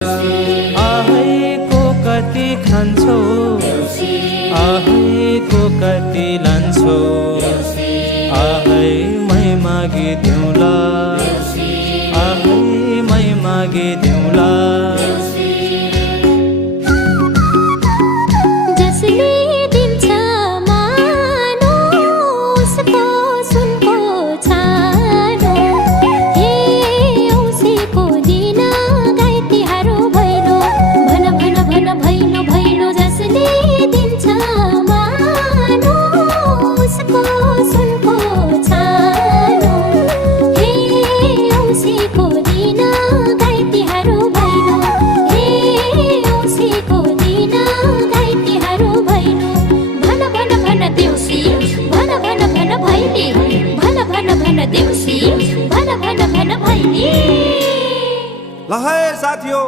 आहैको कति खान्छौ, आहैको कति लान्छौ, आहै मै मागिदिउँला, आहै मै मागिदिउँला। जसले दिन्छ मानो उसको सुनको छानो, हे औँसीको दिन गाई तिहारो भैलो, भन भन भन भैलो भैलो। जसले दिन्छ मानो उसको सुनको छानो, हे औँसीको दिन गाई तिहारो भैलो, हे औँसीको दिन गाई तिहारो भैलो। भन भन भन देउसी, भन भन भन भैली, भन भन भन देउसी, भन भन भन भैली। ल है साथियों,